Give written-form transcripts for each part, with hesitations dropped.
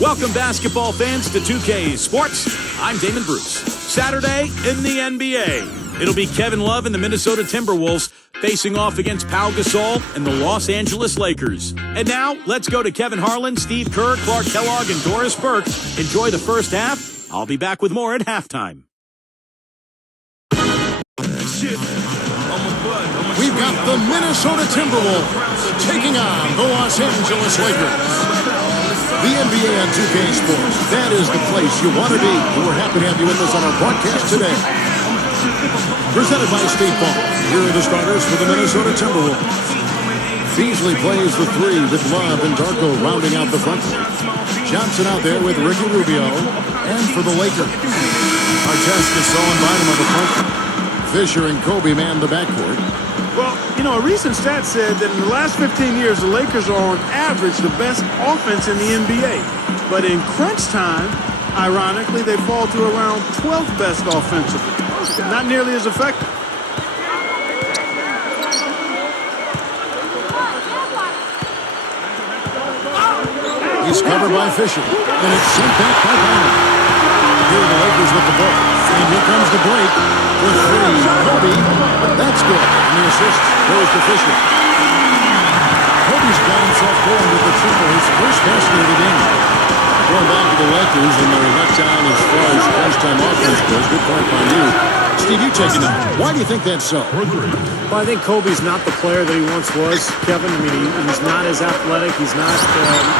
Welcome, basketball fans, to 2K Sports. I'm Damon Bruce. Saturday in the NBA. It'll be Kevin Love and the Minnesota Timberwolves facing off against Pau Gasol and the Los Angeles Lakers. And now, let's go to Kevin Harlan, Steve Kerr, Clark Kellogg, and Doris Burke. Enjoy the first half. I'll be back with more at halftime. We've got the Minnesota Timberwolves taking on the Los Angeles Lakers. The NBA on 2K Sports. That is the place you want to be. And we're happy to have you with us on our broadcast today. Presented by State Farm. Here are the starters for the Minnesota Timberwolves. Beasley plays the three with Love and Darko rounding out the front. Johnson out there with Ricky Rubio. And for the Lakers, Artest Gasol and Bynum on the front. Fisher and Kobe man the backcourt. Well, you know, a recent stat said that in the last 15 years, the Lakers are on average the best offense in the NBA. But in crunch time, ironically, they fall to around 12th best offensively. Not nearly as effective. He's covered by Fisher, and it's sent back by Bynum. Here are the Lakers with the ball. And here comes the break. The three, Kobe. That's good. And the assist goes to Fisher. Kobe's got himself going with the triple. His first basket of the game. Going back to the Lakers, and they're let down as far as first-time offense goes. Good point by you. Steve, you take it out. Why do you think that's so? Well, I think Kobe's not the player that he once was, Kevin. I mean, he's not as athletic. He's not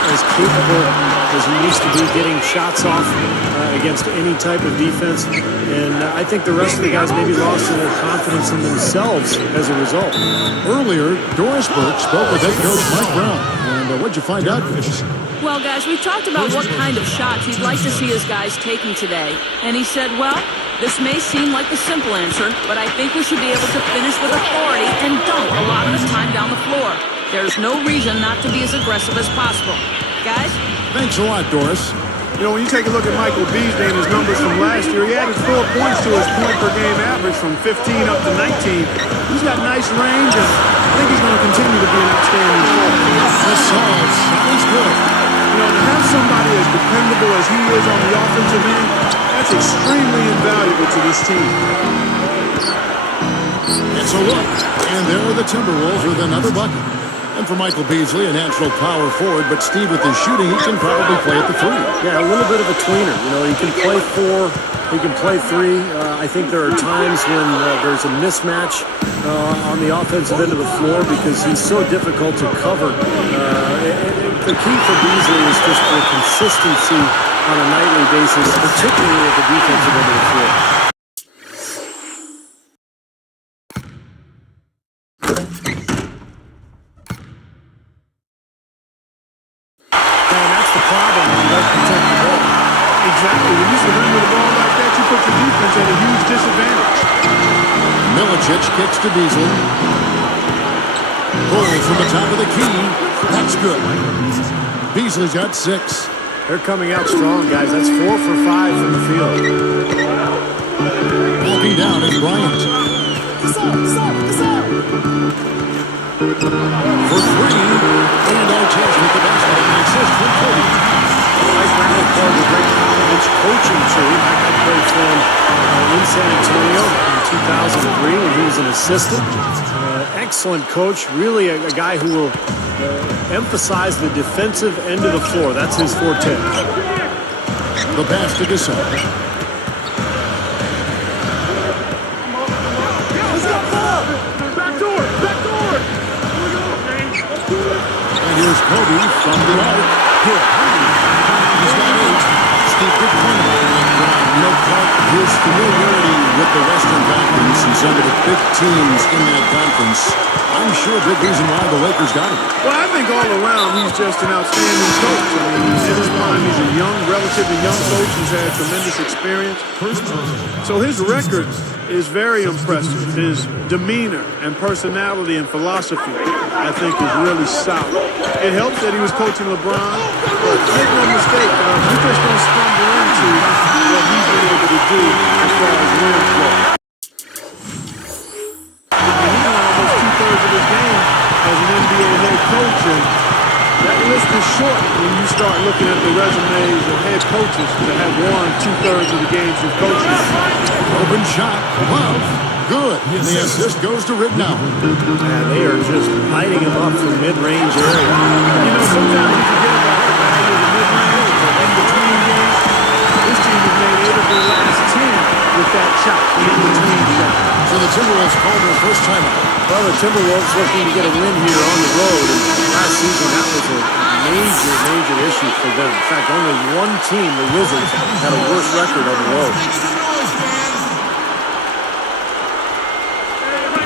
as capable as he used to be getting shots off against any type of defense. And I think the rest of the guys maybe lost in their confidence in themselves as a result. Earlier, Doris Burke spoke with head coach Mike Brown. And what'd you find out, Chris? Well, guys, we talked about what kind of shots he'd like to see his guys taking today. And he said, well, this may seem like the simple answer, but I think we should be able to finish with authority and dunk a lot of the time down the floor. There's no reason not to be as aggressive as possible. Guys? Thanks a lot, Doris. You know, when you take a look at Michael Beasley and his numbers from last year, he added 4 points to his point-per-game average from 15 up to 19. He's got nice range, and I think he's going to continue to be an outstanding scorer. Gasol shot is good. You know, to have somebody as dependable as he is on the offensive end, that's extremely invaluable to this team. It's a look, and there are the Timberwolves with another bucket. And for Michael Beasley, a natural power forward, but Steve, with his shooting, he can probably play at the three. Yeah, a little bit of a tweener. You know, he can play 4, he can play 3. I think there are times when there's a mismatch on the offensive end of the floor because he's so difficult to cover. The key for Beasley is just the consistency on a nightly basis, particularly at the defensive end of the floor. Exactly. When you surrender the ball like that, you put your defense at a huge disadvantage. Milicic kicks to Beasley. Pull from the top of the key. That's good. Beasley's got 6. They're coming out strong, guys. That's 4 for 5 from the field. Walking down is Bryant. For 3. And Artest with the basket and the assist from Kobe. Mike Brown, part of the Greg Popovich coaching tree. I played for him in San Antonio in 2003 when he was an assistant. Excellent coach, really a guy who will emphasize the defensive end of the floor. That's his forte. The pass to Gasol. And here's Kobe from the arc. Good. He's got 8. Steve, good point about that. No part of his familiarity with the Western Conference. He's under the big teams in that conference. I'm sure a big reason why the Lakers got him. Well, I think all around he's just an outstanding coach. I mean, he's in his prime. He's a relatively young coach. He's had tremendous experience. So his record is very impressive. His demeanor and personality and philosophy, I think, is really solid. It helps that he was coaching LeBron, but make no mistake, you just don't stumble into what he's been able to do as far as wins go. He won almost 2/3 of his game as an NBA head coach, and That list is short when you start looking at the resumes of head coaches that have won 2/3 of the games with coaches. Open shot. Love. Good. The assist goes to Ridnour. And they are just lighting him up from mid-range area. You know, sometimes you forget about the value of the mid-range or in-between games. This team has made 8 of their last 10 with that shot, the in-between shot. So the Timberwolves call their first timeout. Well, the Timberwolves looking to get a win here on the road. And last season, that was a major issue for them. In fact, only one team, the Wizards, had a worse record on the road.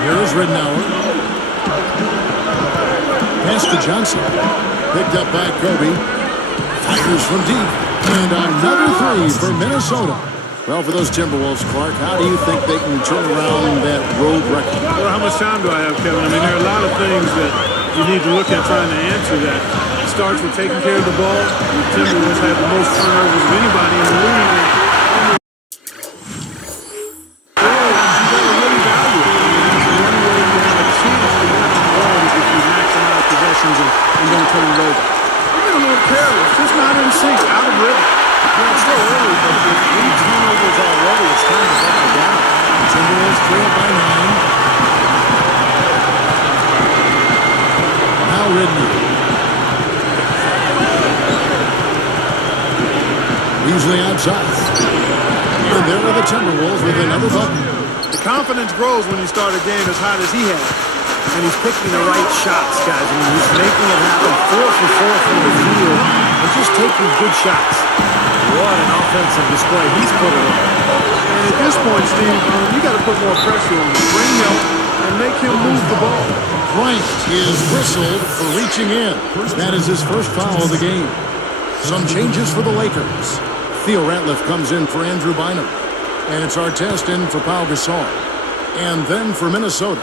Here is Ridnour. Pass to Johnson. Picked up by Kobe. Fires from deep. And another three for Minnesota. Well, for those Timberwolves, Clark, how do you think they can turn around that road record? Well, how much time do I have, Kevin? I mean, there are a lot of things that you need to look at trying to answer that. It starts with taking care of the ball. The Timberwolves have the most turnovers of anybody in the league. And you got to really value it. I mean, that's the only way you have a chance to win on the road is if you maximize possessions and don't turn it over. I've been a little careless, just not in sync, out of rhythm. Yeah, it's still early, but with 3 turnovers already, it's time to buckle down. Timberwolves trail by 9. Now Ridnour. Usually outside. And there are the Timberwolves with another bucket. The confidence grows when you start a game as hot as he has. And he's picking the right shots, guys. I mean, he's making it happen 4 for 4 from the field and just taking good shots. What an offensive display he's putting on. And at this point, Steve, you got to put more pressure on him. Bring help and make him move the ball. Bryant is whistled for reaching in. That is his first foul of the game. Some changes for the Lakers. Theo Ratliff comes in for Andrew Bynum. And it's Artest in for Pau Gasol. And then for Minnesota,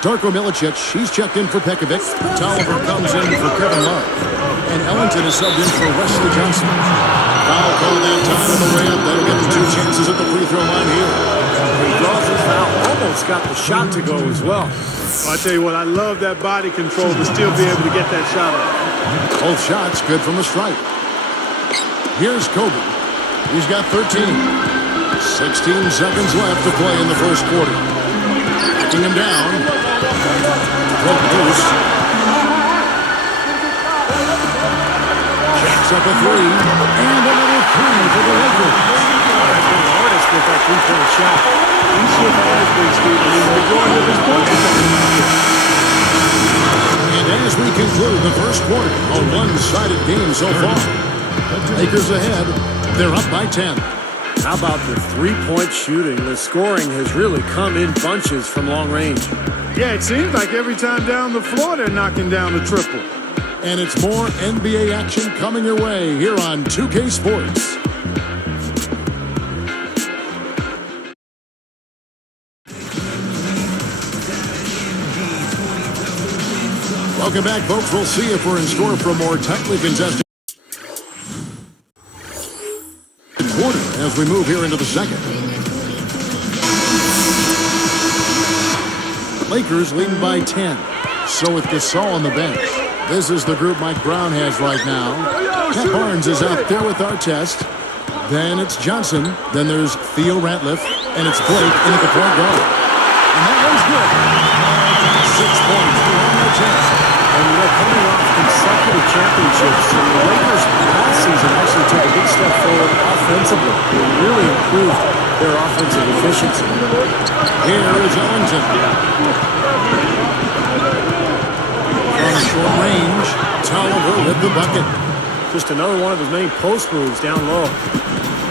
Darko Milicic, he's checked in for Pekovic. Tolliver comes in for Kevin Love. And Ellington is subbed in for Wesley Johnson. Foul call that time in the layup. That'll give him 2 chances at the free throw line here. He draws his foul. Almost got the shot to go as well. I tell you what, I love that body control to still be able to get that shot off. Both shots good from the stripe. Here's Kobe. He's got 13. 16 seconds left to play in the first quarter. Backing him down. Broke loose. Jacks up a 3. And another 3 for the Lakers. That's been the hardest with that 3-point shot. He sure has been, Steve. I mean, the majority of his points are coming out here. And as we conclude the first quarter, a one-sided game so far. Lakers ahead. They're up by 10. How about the 3-point shooting? The scoring has really come in bunches from long range. Yeah, it seems like every time down the floor they're knocking down the triple. And it's more NBA action coming your way here on 2K Sports. Welcome back, folks. We'll see if we're in store for a more tightly contested quarter as we move here into the second. Lakers leading by 10. So with Gasol on the bench, this is the group Mike Brown has right now. Cat Barnes is out there with Artest. Then it's Johnson. Then there's Theo Ratliff. And it's Blake in at the point guard. And that one's good. 6 points for Artest. And coming off consecutive championships, and the Lakers last season actually took a big step forward offensively. They really improved their offensive efficiency. Here is Ellington. From short range, Tolliver with the bucket. Just another one of his many post moves down low.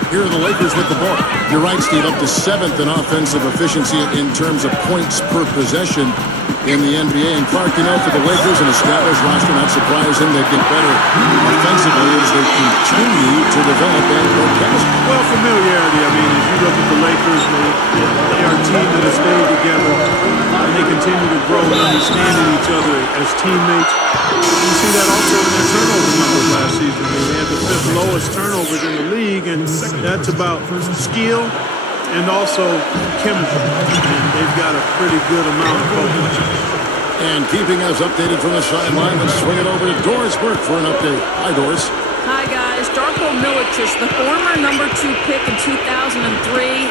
Here are the Lakers with the ball. You're right, Steve, up to 7th in offensive efficiency in terms of points per possession in the NBA. And Clark, you know, for the Lakers, an established roster, not surprising, they get better offensively as they continue to develop and grow chemistry. Well, familiarity. I mean, if you look at the Lakers, they are a team that has stayed together, and they continue to grow and understanding each other as teammates. You see that also in their turnover numbers last season. They had the 5th lowest turnovers in the league, and that's about skill and also chemistry. And they've got a pretty good amount of both. And keeping us updated from the sideline, let's swing it over to Doris Burke for an update. Hi, Doris. Hi, guys. Darko Milicic, the former number 2 pick in 2003,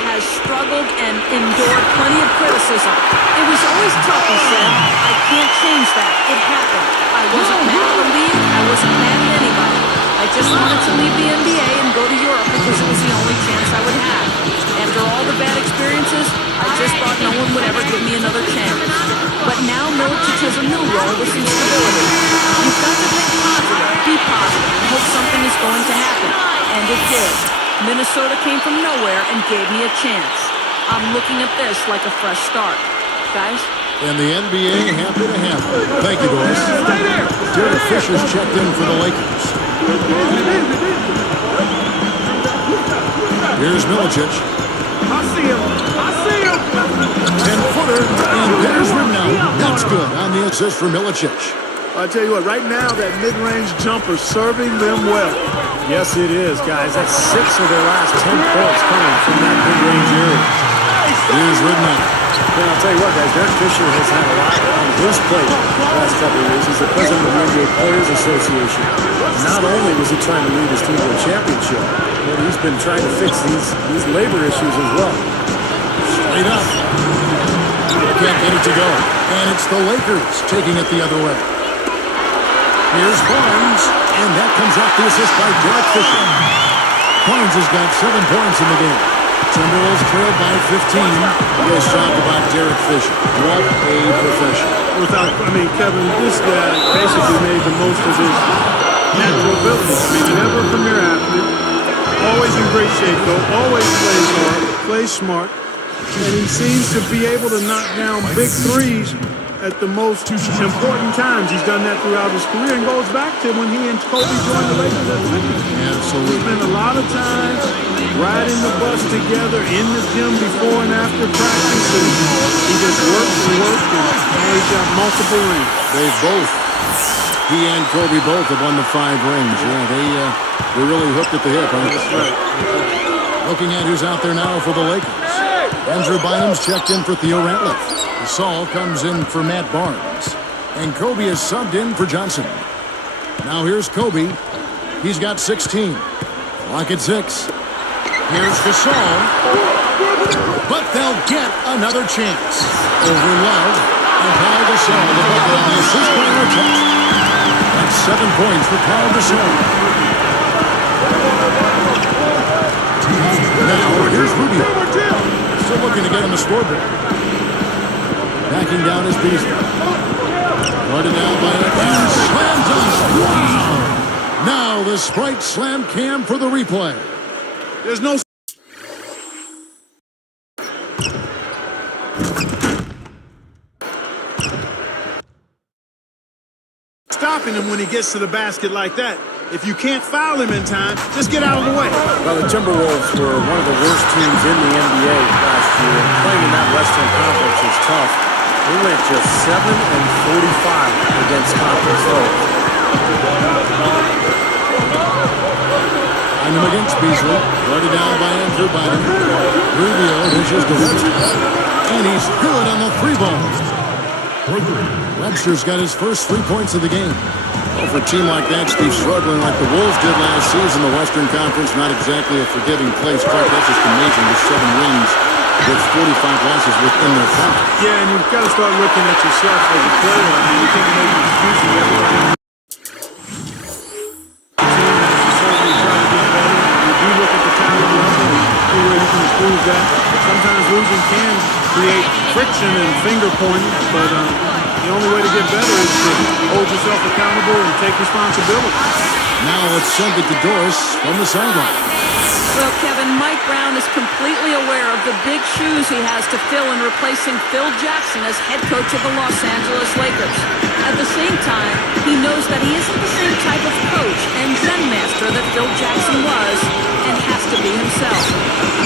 has struggled and endured plenty of criticism. It was always tough, he said. I can't change that. It happened. I wasn't mad at the league. I wasn't mad at anybody. I just wanted to leave the NBA and go to Europe because it was the only chance I would have. After all the bad experiences, I just thought no one would ever give me another chance. But now Milicic has a new role with some stability. You've got to think positive, be positive, and hope something is going to happen. And it did. Minnesota came from nowhere and gave me a chance. I'm looking at this like a fresh start. Guys? And the NBA happy to have him. Thank you, Doris. Derek Fisher's checked in for the Lakers. Here's Milicic. I see him. 10-footer, and there's Rimnow. That's good on the assist for Milicic. I tell you what, right now that mid-range jumper serving them well. Yes, it is, guys. That's 6 of their last 10 points coming from that mid-range area. Here's Rimnow. And I'll tell you what, guys, Derek Fisher has had a lot on his plate the last couple of years. He's the president of the NBA Players Association. Not only was he trying to lead his team to a championship, but he's been trying to fix these labor issues as well. Straight up. Can't get it to go. And it's the Lakers taking it the other way. Here's Barnes, and that comes off the assist by Derek Fisher. Barnes has got 7 points in the game. Timberwolves trail by 15. Nice job about Derek Fisher. What a professional. Kevin, this guy basically made the most of his natural abilities. Never a premier athlete. Always in great shape, though. Always plays hard, plays smart. And he seems to be able to knock down big threes at the most important times. He's done that throughout his career and goes back to when he and Kobe joined the Lakers at the Lakers. Absolutely. Spent a lot of time riding the bus together in the gym before and after practice, and he just worked and now he's got multiple rings. He and Kobe both have won the 5 rings. Yeah, they really hooked at the hip, huh? That's right. Looking at who's out there now for the Lakers. Andrew Bynum's checked in for Theo Ratliff. Gasol comes in for Matt Barnes. And Kobe is subbed in for Johnson. Now here's Kobe. He's got 16. Clock at 6. Here's Gasol. But they'll get another chance. Over Love. And Paul Gasol, the bucket on the assist by Artest. That's 7 points for Paul Gasol. Now here's Rubio. Still looking to get on the scoreboard. Backing down his Beasley. Guarded down by a slam dunk. Wow! Now the Sprite slam cam for the replay. There's no stopping him when he gets to the basket like that. If you can't foul him in time, just get out of the way. Well, the Timberwolves were one of the worst teams in the NBA last year. Playing in that Western Conference is tough. They went just 7 and 45 against conference foes. Bynum against Beasley. Guarded down by Andrew Bynum. Rubio dishes to Webster. And he's good on the 3-ball. Webster's got his first 3 points of the game. Well, for a team like that, Steve, struggling like the Wolves did last season, the Western Conference, not exactly a forgiving place. Clark, that's just amazing with 7 wins with 45 losses within their conference. Yeah, and you've got to start looking at yourself as a player. You can't make excuses everybody. Certainly try to get better. You do look at the talent level and see where you can improve that. Sometimes losing can create friction and finger pointing, but the only way to get better is to hold yourself accountable and take responsibility. Now let's send it to Doris from the sideline. Well, Kevin, Mike Brown is completely aware of the big shoes he has to fill in replacing Phil Jackson as head coach of the Los Angeles Lakers. At the same time, he knows that he isn't the same type of coach and zen master that Phil Jackson was and has to be himself.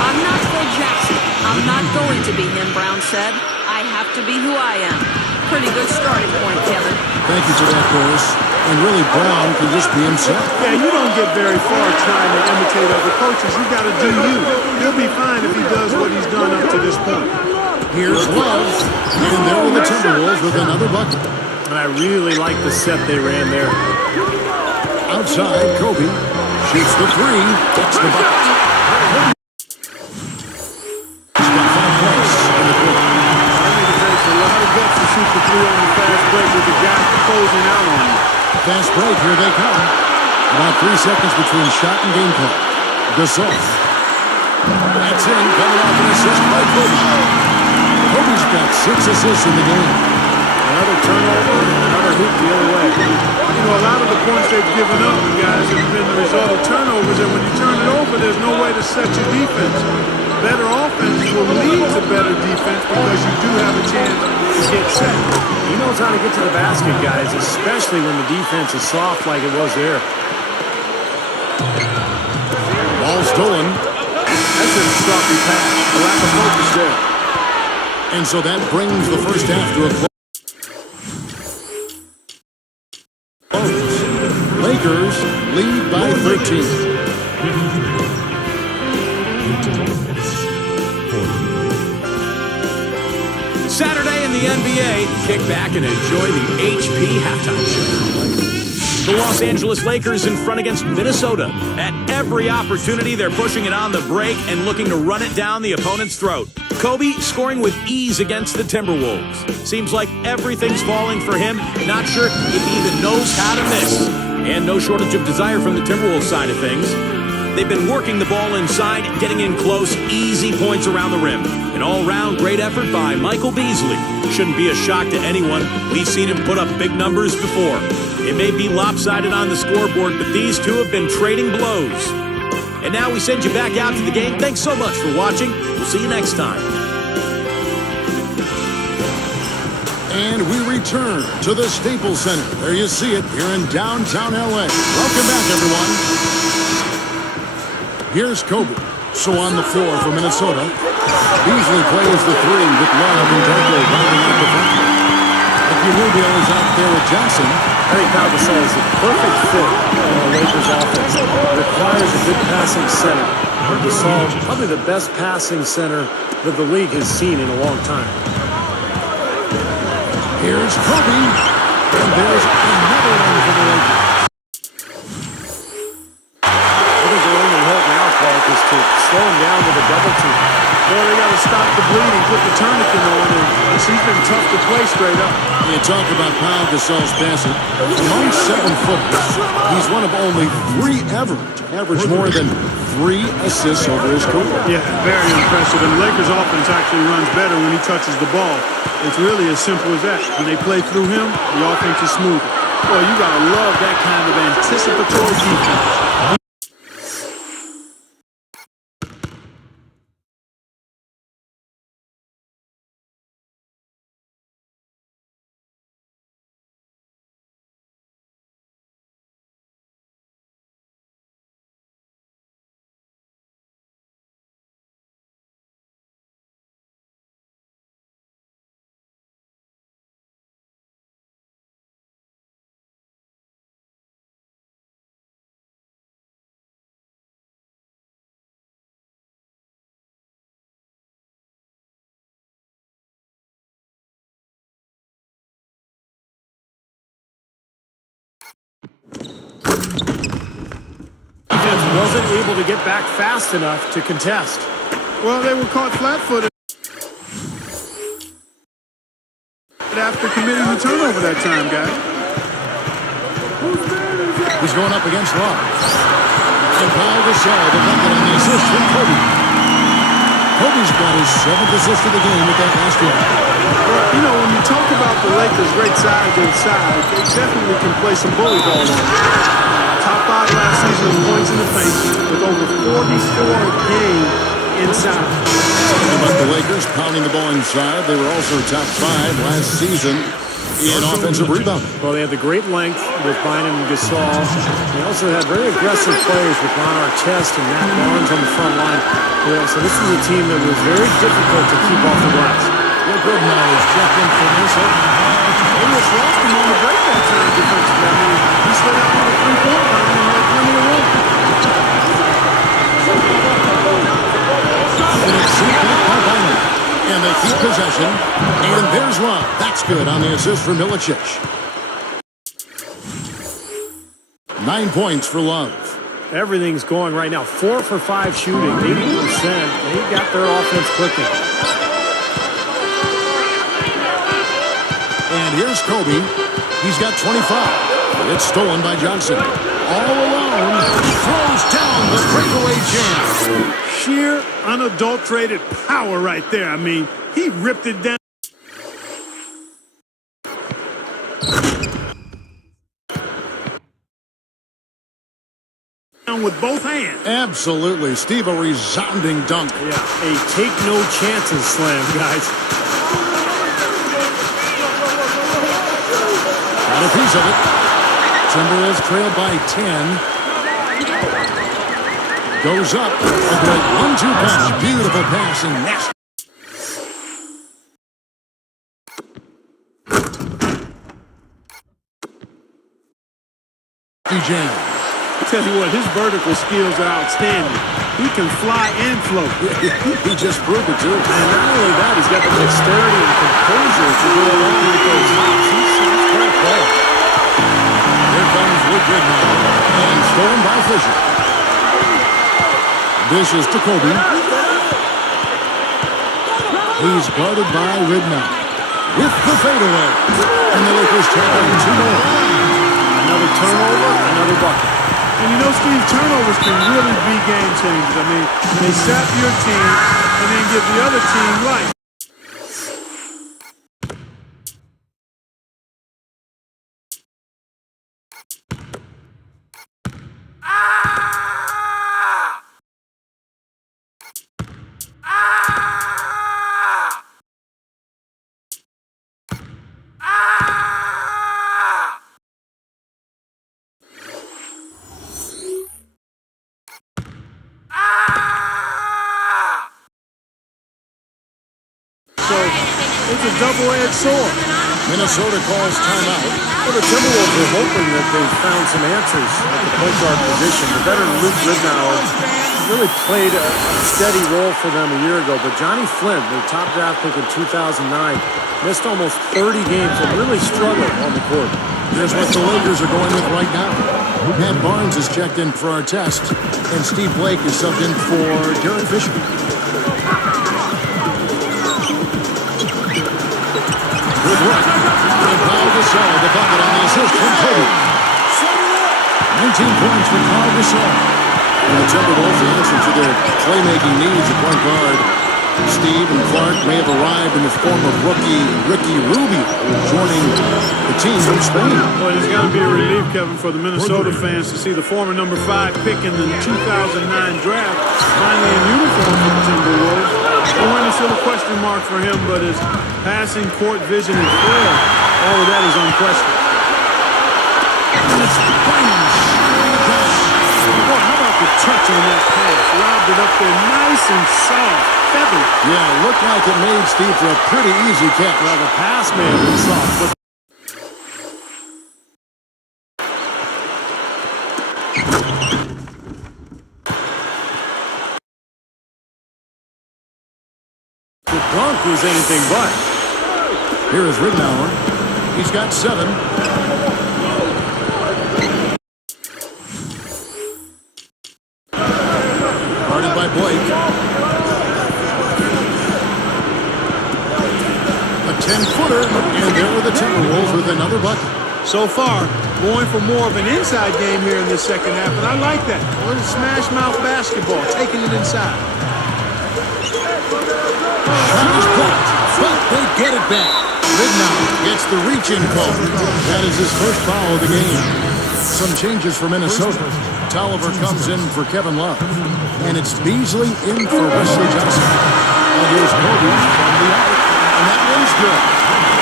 I'm not Phil Jackson. I'm not going to be him, Brown said. I have to be who I am. Pretty good starting point, Kevin. Thank you for that, Doris. And really, Brown can just be himself. Yeah, you don't get very far trying to imitate other coaches. You got to do you. He'll be fine if he does what he's done up to this point. Here's Love. And there are the Timberwolves with another bucket. And I really like the set they ran there. Outside, Kobe shoots the three. Gets the bucket. He's got 5 points in the quarter. I think it takes a lot of guts to shoot the three on the fast break with the guy closing out on you. Fast break, here they come. About 3 seconds between shot and game clock. Gasol. That's in, coming off an assist by Kobe. Kobe's got 6 assists in the game. Another turnover, another hoop the other way. You know, a lot of the points they've given up, guys, have been the result of turnovers, and when you turn it over, there's no way to set your defense. Better offense will lead to better defense because you do have a chance to get set. He knows how to get to the basket, guys, especially when the defense is soft like it was there. Ball stolen. That's a sloppy pass. A lack of focus there. And so that brings the first half to a close. Lakers lead by 13. Saturday in the NBA, kick back and enjoy the HP halftime show. The Los Angeles Lakers in front against Minnesota. At every opportunity, they're pushing it on the break and looking to run it down the opponent's throat. Kobe scoring with ease against the Timberwolves. Seems like everything's falling for him. Not sure if he even knows how to miss. And no shortage of desire from the Timberwolves side of things. They've been working the ball inside, getting in close, easy points around the rim. An all-round great effort by Michael Beasley. Shouldn't be a shock to anyone. We've seen him put up big numbers before. It may be lopsided on the scoreboard, but these two have been trading blows. And now we send you back out to the game. Thanks so much for watching. We'll see you next time. And we return to the Staples Center. There you see it here in downtown L.A. Welcome back, everyone. Here's Kobe. So on the floor for Minnesota. Beasley plays the three with Love and Darko rounding out the front. Rubio is out there with Johnson. I think Pau Gasol is the perfect fit for the Lakers offense. It requires a good passing center. Gasol, probably the best passing center that the league has seen in a long time. Here's Kobe. And there's another one for the Lakers. I think the only hope now, Clark, is to slow him down with a double team. Well, they got to stop the bleeding, put the tourniquet on, and he's been tough to play straight up. You talk about Pau Gasol's passing. Among 7-footers, he's one of only 3 ever to average more than 3 assists over his career. Yeah, very impressive. And the Lakers' offense actually runs better when he touches the ball. It's really as simple as that. When they play through him, the offense is smoother. Boy, you got to love that kind of anticipatory defense. Wasn't able to get back fast enough to contest. Well, they were caught flat-footed after committing the turnover that time, guys. He's going up against Love. And Pau Gasol, the bucket on the assist from Kobe. Kobe's got his 7th assist of the game with that last one. Well, you know, when you talk about the Lakers' great size inside, they definitely can play some bully ball on it. Top 5 last season in points in the paint with over 44 a game inside. Talking about the Lakers pounding the ball inside, they were also top 5 last season in offensive rebounding. Well, they had the great length with Bynum and Gasol. They also had very aggressive players with Ron Artest and Matt Barnes on the front line. So this was a team that was very difficult to keep off the glass. Well, good knowledge. Check in for Minnesota. He was lost him on the break that time defensively. I mean, he slid out on the 3-point line and had plenty of room. And they keep possession. And there's one. That's good on the assist for Milicic. 9 points for Love. Everything's going right now. 4 for 5 shooting, 80%. They got their offense clicking. And here's Kobe. He's got 25. It's stolen by Johnson. All alone. He throws down the breakaway jam. Sheer, unadulterated power right there. I mean, he ripped it down. With both hands. Absolutely. Steve, a resounding dunk. Yeah, a take no chances slam, guys. Got a piece of it. Timberwolves trailed by 10. Goes up. A great 1-2 punch. Beautiful pass and nasty. Jam. Tell you what, his vertical skills are outstanding. He can fly and float. He just proved it, too. And not only that, he's got the dexterity and composure to go along with those hops. He's quite a player. Here comes Luke Ridnour. And stolen by Fisher. Dishes to Kobe. He's guarded by Ridnour. With the fadeaway. And the Lakers take on 2 more. Another turnover, another bucket. And you know, Steve, turnovers can really be game changers. I mean, they sap your team and then give the other team life. So it's a double-edged sword. Minnesota calls timeout. Well, the Timberwolves are hoping that they've found some answers at the point guard position. The veteran Luke Ridnour really played a steady role for them a year ago, but Johnny Flynn, their top draft pick in 2009, missed almost 30 games and really struggled on the court. Here's what the Lakers are going with right now. Matt Barnes is checked in for our test, and Steve Blake is subbed in for Derek Fisher. Good work. And Paul Gasol, the bucket on the assist from Kobe. 19 points for Paul Gasol. And the Timberwolves, the answer to their playmaking needs at point guard. Steve and Clark may have arrived in the form of rookie Ricky Rubio, joining the team from Spain. Well, it's got to be a relief, Kevin, for the Minnesota fans to see the former number 5 pick in the 2009 draft finally in uniform for the Timberwolves. There's still a question mark for him, but his passing, court vision, and flair, all of that is unquestioned. And it's Boy, how about the touch on that pass? Lobbed it up there nice and soft, feathery. Yeah, looked like it made Steve for a pretty easy catch. Well, the pass man was soft, but the dunk was anything but. Here is Ridnour. He's got 7. Guarded by Blake. A 10-footer, and there were the Timberwolves with another bucket. So far, going for more of an inside game here in this second half, and I like that. A little smash mouth basketball, taking it inside. Shot is blocked, but they get it back. Ridnour gets the reach-in call. That is his first foul of the game. Some changes for Minnesota. Tolliver comes in for Kevin Love. And it's Beasley in for Wesley Johnson. And here's Kobe from the arc. And that one's good.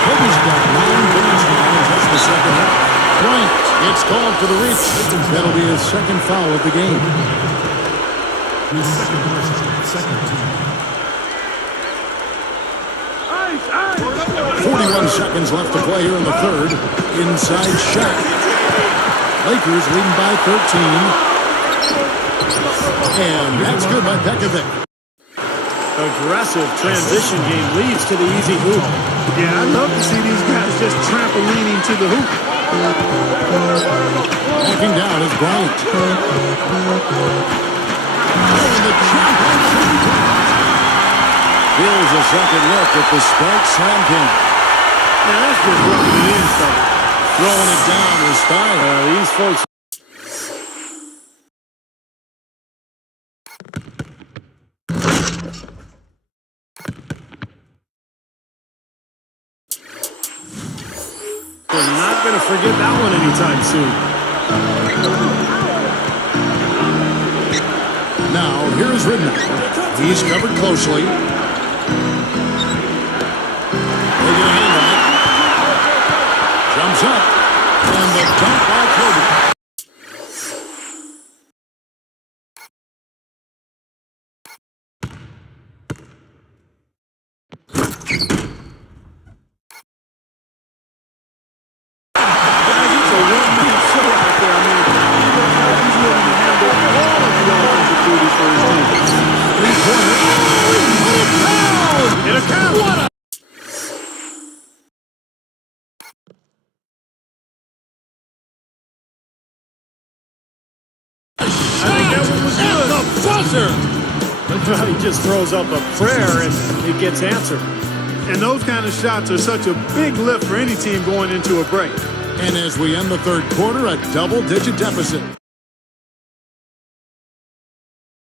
Kobe's got 9 points now in just the second half. Bryant gets called for the reach. That'll be his second foul of the game. His second person, second team. 41 seconds left to play here in the third. Inside shot. Lakers leading by 13. And that's good by Pekovic. Aggressive transition game leads to the easy hoop. Yeah, I'd love to see these guys just trampolining to the hoop. Backing down is Bryant. And the championship feels a second look at the Spark Slam King. Now that's just rubbing it in, fella. Throwing it down is Stein. These folks. We're not going to forget that one anytime soon. Now, here's Ridnour. He's covered closely. They get a hand on it. Jumps up. And the dunk by Kobe. He just throws up a prayer and it gets answered. And those kind of shots are such a big lift for any team going into a break. And as we end the third quarter, a double-digit deficit.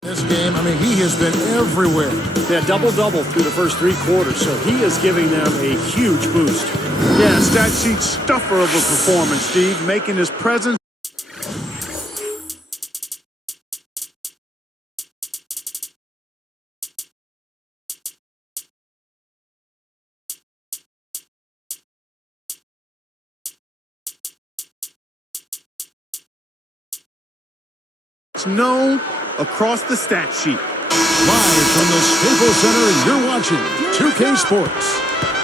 This game, I mean, he has been everywhere. Yeah, double-double through the first three quarters, so he is giving them a huge boost. Yeah, stat sheet stuffer of a performance, Steve, making his presence. Known across the stat sheet. Live from the Staples Center, you're watching 2K Sports.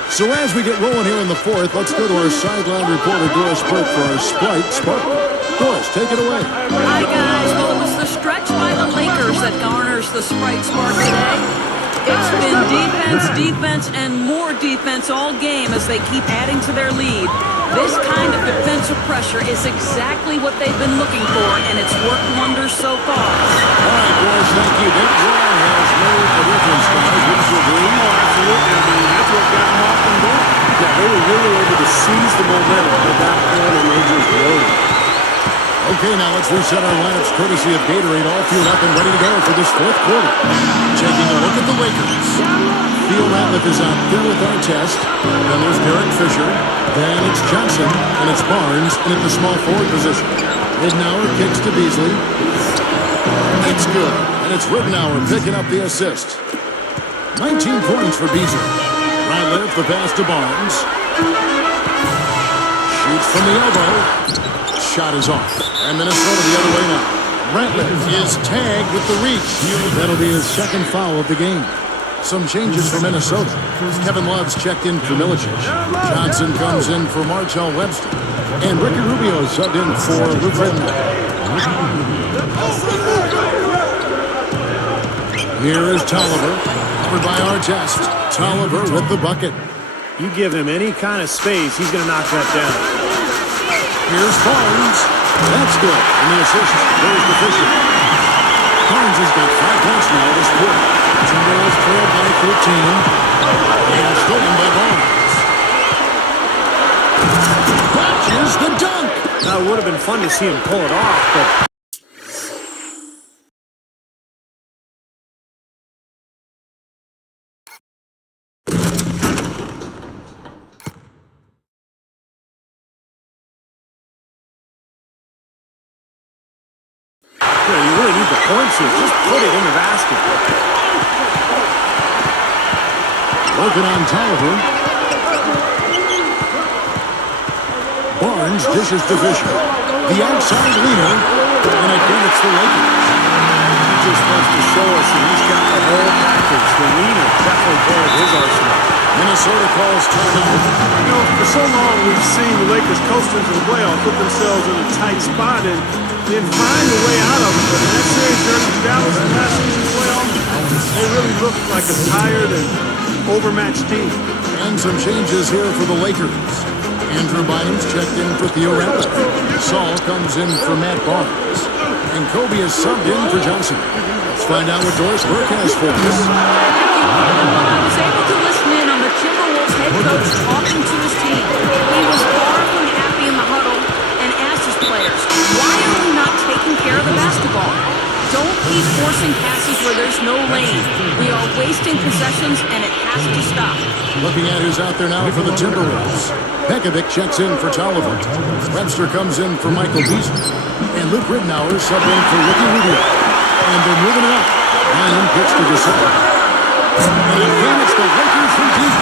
So as we get rolling here in the fourth, let's go to our sideline reporter, Doris Burke, for our Sprite Spark. Doris, take it away. Hi, guys. Well, it was the stretch by the Lakers that garners the Sprite Spark today. It's been defense, and more defense all game as they keep adding to their lead. This kind of defensive pressure is exactly what they've been looking for, and it's worked wonders so far. All right, Doris, thank you. Big Brown has made a difference, guys. Wouldn't you agree? Oh, absolutely. I mean, that's what got them off and going. Yeah, they were really able to seize the momentum at that point, and they just rode it. Okay, now let's reset our lineups courtesy of Gatorade, all fueled up and ready to go for this fourth quarter. Taking a look at the Lakers. Theo Ratliff is out there with our test. Then there's Derek Fisher. Then it's Johnson. And it's Barnes in at the small forward position. Ridnour kicks to Beasley. It's good. And it's Ridnour picking up the assist. 19 points for Beasley. Ratliff the pass to Barnes. Shoots from the elbow. Shot is off. And Minnesota the other way now. Ratliff is tagged with the reach. That'll be his second foul of the game. Some changes for Minnesota. Kevin Love's checked in for Milicic. Johnson comes in for Marshall Webster. And Ricky Rubio subbed in for Luke Ridnour. Here is Tolliver. Covered by Artest. Tolliver with the bucket. You give him any kind of space, he's going to knock that down. Here's Barnes. That's good. And the assist goes to Fisher. Barnes has got 5 points now this quarter. Timberwolves trailed by 13. And stolen by Barnes. Watches the dunk. Now, it would have been fun to see him pull it off, but... You really need the points here. Just put it in the basket. Working on Tolliver. Barnes dishes to Fisher. The outside leaner. And again, it's the Lakers. He just wants to show us that he's got the whole package. The leaner definitely part of his arsenal. Minnesota calls timeout. You know, for so long we've seen the Lakers coast into the playoffs, put themselves in a tight spot, and then find a way out of it. But in that series versus Dallas in last season's playoffs, They really look like a tired and overmatched team. And some changes here for the Lakers. Andrew Bynum's checked in for Theo Radcliffe. Saul comes in for Matt Barnes. And Kobe is subbed in for Johnson. Let's find out what Doris Burke has for us. I was able to listen in on the Timberwolves head coach talking to his team. He was far from happy in the huddle and asked his players, why are we not taking care of the basketball? Don't keep forcing passes where there's no lane. We are wasting possessions, and it has to stop. Looking at who's out there now for the Timberwolves. Pekovic checks in for Tolliver. Webster comes in for Michael Beasley. And Luke Ridnour subbed in for Ricky Rubio. And they're moving it up. Ryan pitch to Gasol. And again, it's the Lakers from deep.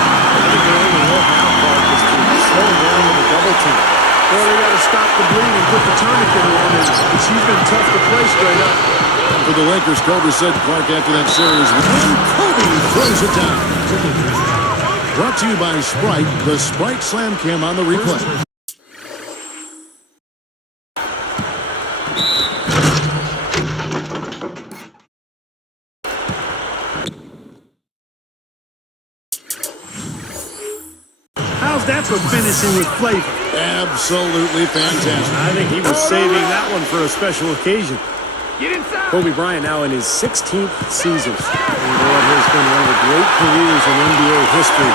Slow down in the double team. Well, they got to stop the bleed and put the tourniquet on it. She's been tough to play straight up. For the Lakers, Kobe said Clark after that series. And Kobe throws it down. Brought to you by Sprite, the Sprite Slam Cam on the replay. How's that for finishing with flavor? Absolutely fantastic. I think he was saving that one for a special occasion. Kobe Bryant now in his 16th season. And what has been one of the great careers in NBA history.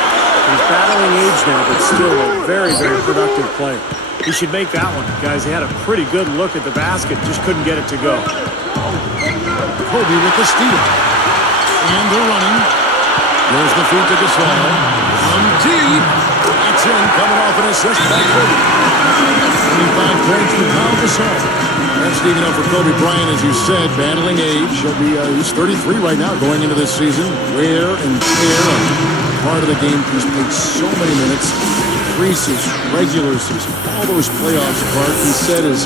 He's battling age now, but still a very, very productive player. He should make that one. Guys, he had a pretty good look at the basket, just couldn't get it to go. Kobe with the steal. And they're running. There's the feed to Gasol. From deep. That's in, coming off an assist by Kobe. 25 points for Pau Gasol. That's big enough for Kobe Bryant, as you said, battling age. He's 33 right now going into this season. Wear and tear on part of the game. He's played so many minutes. Preseason, regular season, all those playoffs apart. He said his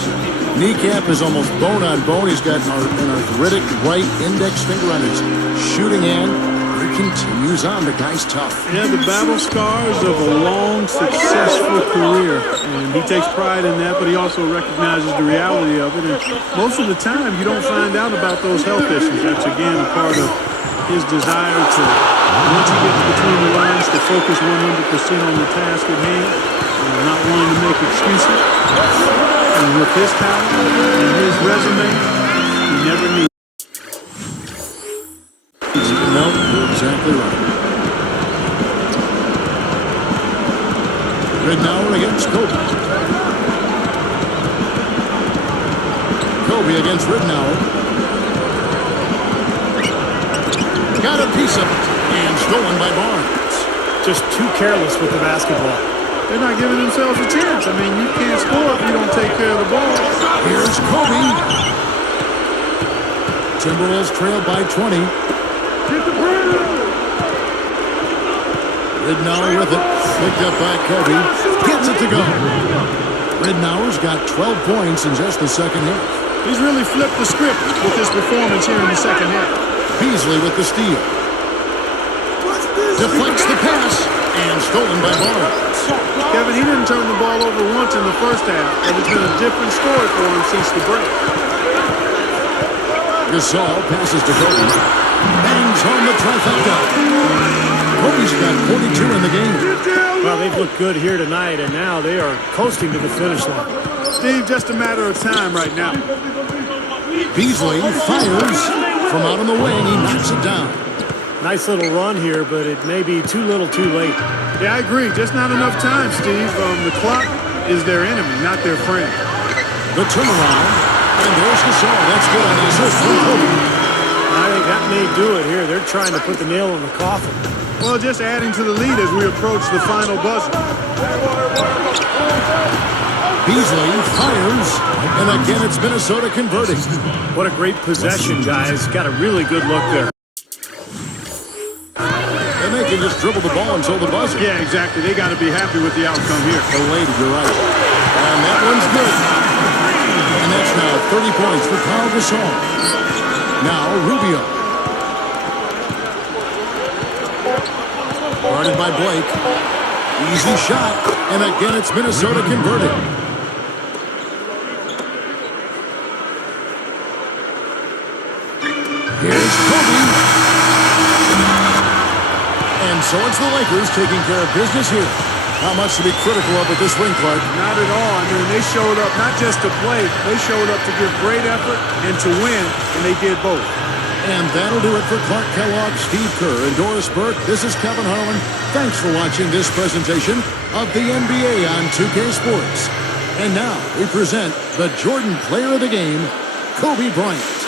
kneecap is almost bone on bone. He's got an arthritic right index finger on his shooting hand. He continues on. The guy's tough. Yeah, the battle scars of a long, successful career. And he takes pride in that, but he also recognizes the reality of it. And most of the time, you don't find out about those health issues. That's, again, a part of his desire to, once he gets between the lines, to focus 100% on the task at hand, not wanting to make excuses. And with his talent and his resume, he never needs. No, you're exactly right. Ridnour against Kobe. Kobe against Ridnour. Got a piece of it. And stolen by Barnes. Just too careless with the basketball. They're not giving themselves a chance. I mean, you can't score if you don't take care of the ball. Here's Kobe. Timberwolves trail by 20. Ridnour with it. Picked up by Kobe. Gets it to go. Ridnour's got 12 points in just the second half. He's really flipped the script with his performance here in the second half. Beasley with the steal. Deflects the pass. And stolen by Barnes. Kevin, he didn't turn the ball over once in the first half, but it's been a different story for him since the break. Gasol passes to Kobe. Bangs home the trifecta. Kobe's got 42 in the game. Well, they've looked good here tonight, and now they are coasting to the finish line. Steve, just a matter of time right now. Beasley fires from out on the wing. He knocks it down. Nice little run here, but it may be too little too late. Yeah, I agree. Just not enough time, Steve. The clock is their enemy, not their friend. The turnaround. And there's Gasol. That's good on the assist from Kobe. I think that may do it here. They're trying to put the nail in the coffin. Well, just adding to the lead as we approach the final buzzer. Beasley fires. And again, it's Minnesota converting. What a great possession, guys. Got a really good look there. And they can just dribble the ball until the buzzer. Yeah, exactly. They got to be happy with the outcome here. Delayed, you're right. And that one's good. And that's now 30 points for Pau Gasol. Now Rubio. Guarded by Blake. Easy shot. And again, it's Minnesota converted. Here's Kobe. So it's the Lakers taking care of business here. Not much to be critical of with this win, Clark. Not at all. I mean, they showed up not just to play, they showed up to give great effort and to win, and they did both. And that'll do it for Clark Kellogg, Steve Kerr, and Doris Burke. This is Kevin Harlan. Thanks for watching this presentation of the NBA on 2K Sports. And now we present the Jordan Player of the Game, Kobe Bryant.